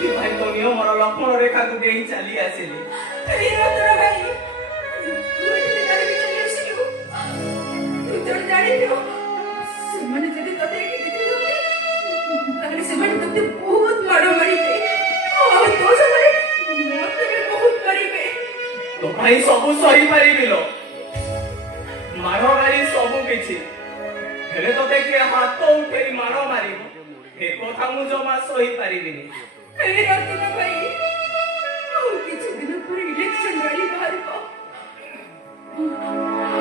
भाई तो नियमर लक्ष्मण रेखा को डेई चली आसिली रतन भाई बहुत मारो मारी तो तो भाई सबू सही पारि लो मारो मारी सबू किछि हेले तो देखिए हाथ तो उठे मारो मारी ए कथा मु जमा सही पारिबिनी ए रतन भाई और किछि दिन पर इलेक्शन गाड़ी बाहर को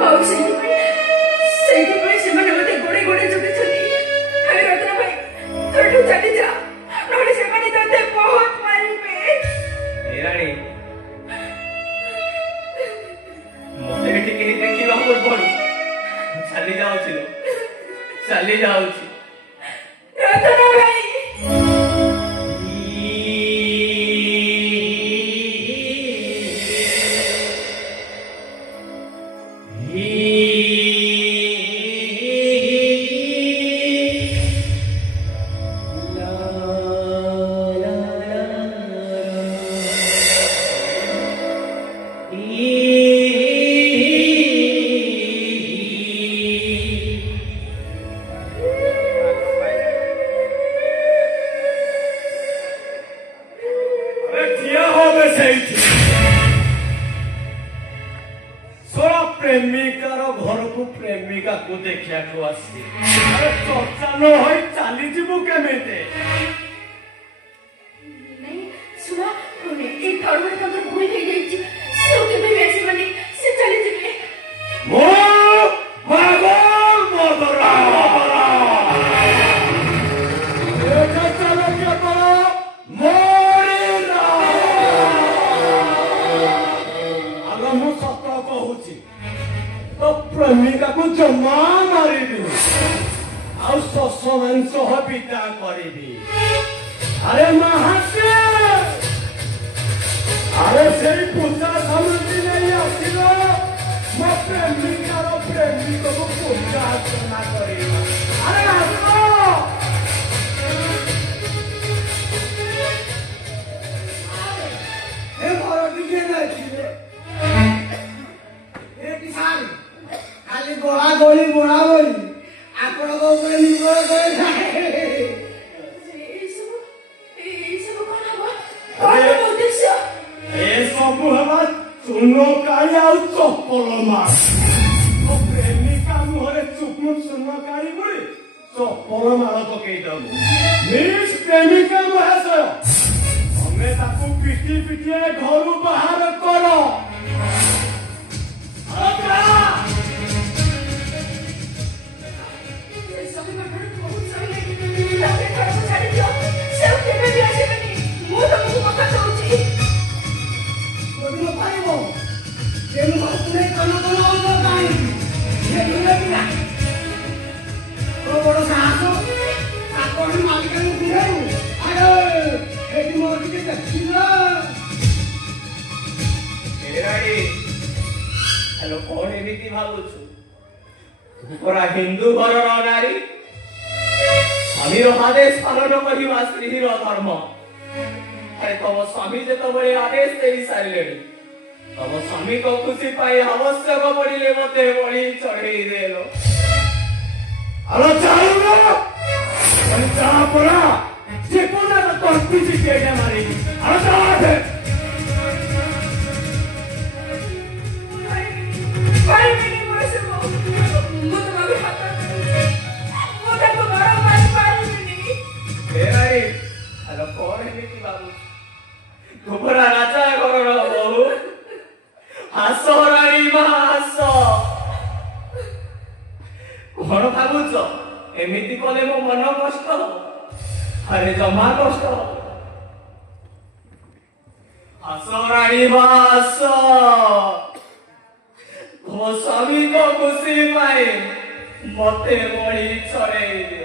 और सेठी भाई से मने मते गोड़े गोड़े जबे छथि ए रतन भाई तोठू चली जा नोडे से मने तते बहुत मारिबे ए रानी मोते टिके देखिबा पूर्वरु चली जाउछि रतन भाई प्रेमिकार घर को प्रेमिका को देखिया को आसी अरे चर्चा न होई चली जीवु केमेते नहीं सुना ए थर्ड का तो भूल ही गई छी सो के भी ऐसे बनी से चली जीवे मो पागल मोदरा एक चलो के बड़ा मोरेरा अगर मु सत्य कहूची तो प्रेमिका को जमा मारी आउ शश मांस पिता करी अरे महाशय अरे से पूजा सामग्री नहीं आसिल मो प्रेमिकार प्रेमिक को पूजा अर्चना कर अरे घर टिके नहीं खाली गोड़ा गोली गोड़ा गोली आपण को ऊपर निर्भर करे सब हवा चूनो काली आ चप्पल मार प्रेमिका मुहरे चुपमुट चूनो काली बोली चप्पल मार पकई दबु मिस प्रेमिका मुहाशय हमें ताकू पिटी पिटी घर बाहर कर बड़ साहस मालिक हेलो कौन एमिति भाबुछु तोरा हिंदू घर नारी स्वामीर आदेश पालन करिबा स्त्रीर धर्म अरे तम स्वामी जत बड़े आदेश दे सारे तम स्वामी को खुशी पाई आवश्यक पड़िले मते बड़ी चढ़ई देलो अरे चालू ना चा पड़ा जे कोना तो पीछे के मारी अरे चाहे भाई मेरी मौसी को मुझे बाबू हाथ मुझे को बड़ा मार पारी नहीं तेरा रे हेलो कौन एमिति बाबू गोबरा राजा घर बहु हासो रानी हासो कौन भाबुच एमिति कले मो मन कष्ट अरे जमा कष्ट हासो रानी हासो मो स्वामी को खुशी पाए मते बड़ी छड़े